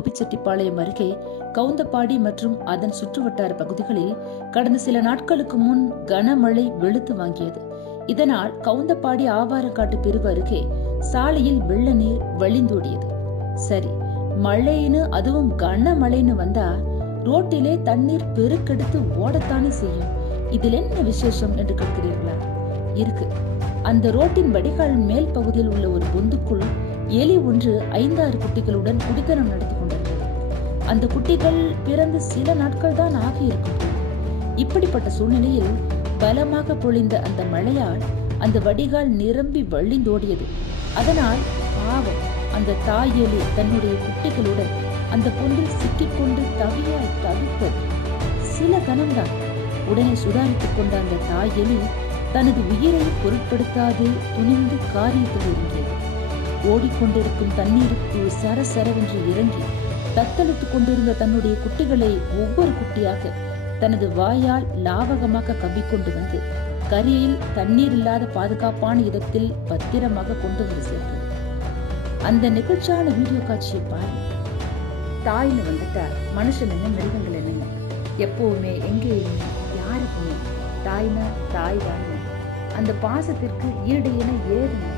கோபிச்செட்டிப்பாளையம் அருகே கவுந்தப்பாடி மற்றும் அதன் சுற்றுவட்டார பகுதிகளில் கடந்த சில நாட்களுக்கு முன் கனமழை வெளுத்து வாங்கியது. இதனால் கவுந்தப்பாடி ஆவாரக்காட்டு பிரிவு அருகே சாலையில் வெள்ள நீர் வழிந்தோடியது. சரி, மழைன்னு அதுவும் கனமழைன்னு வந்தா ரோட்டிலே தண்ணீர் பெருக்கெடுத்து ஓடத்தானே செய்யும். இதில் என்ன விசேஷம் என்று கேட்கிறீர்களா? இருக்கு. அந்த ரோட்டின் வடிகால் மேல் பகுதியில் உள்ள ஒரு பொந்துக்குள் எலி ஒன்று 5-6 குட்டிகளுடன் குடித்தனம் நடத்தி கொண்டிருந்தது. அந்த குட்டிகள் பிறந்து சில நாட்கள் தான் ஆகியிருக்கும். இப்படிப்பட்ட சூழ்நிலையில் பலமாக பொழிந்த அந்த மழையால் அந்த வடிகால் நிரம்பி வழிந்தோடியது. அதனால் பாவம் அந்த தாய் எலி தன்னுடைய குட்டிகளுடன் அந்த பொந்தில் சிக்கிக்கொண்டு தவியாய் தவித்தது. சில கணம்தான். உடனே சுதாரித்துக் கொண்ட அந்த தாய் எலி தனது உயிரை பொருட்படுத்தாது துணிந்து காரியத்தில் இறங்கியது. ஓடிக்கொண்டிருக்கும் தண்ணீருக்கு சரசரவென்று இறங்கி தத்தளித்துக் கொண்டிருந்த தன்னுடைய குட்டிகளை ஒவ்வொரு குட்டியாக தனது வாயால் லாவகமாக கவ்விக்கொண்டு வந்து கரையில் தண்ணீர் இல்லாத பாதுகாப்பான இடத்தில் பத்திரமாக கொண்டு வந்து சேர்த்தது. அந்த நெகிழ்ச்சியான வீடியோ காட்சியை பாருங்க. தாய்னு வந்துட்டா மனுஷன் என்ன மிருகங்கள் என்னங்க, எப்பவுமே எங்கேயுமே யாருக்குமே தாய்னா தாய் தானே. அந்த பாசத்திற்கு ஈடு என ஏதுங்க.